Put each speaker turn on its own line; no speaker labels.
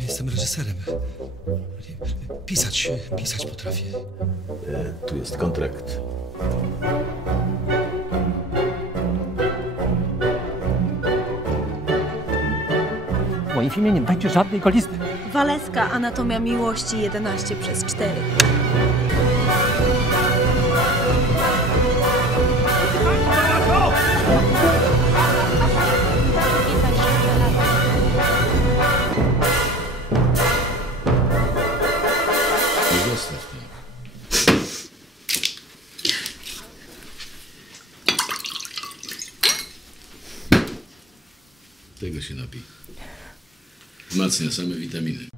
Jestem reżyserem. Pisać, pisać potrafię.
E, tu jest kontrakt.
W moim filmie nie dajcie żadnej golisty.
Waleska Anatomia Miłości 11 przez 4.
Nie zostaw to. Tego się napij. Wzmacnia same witaminy.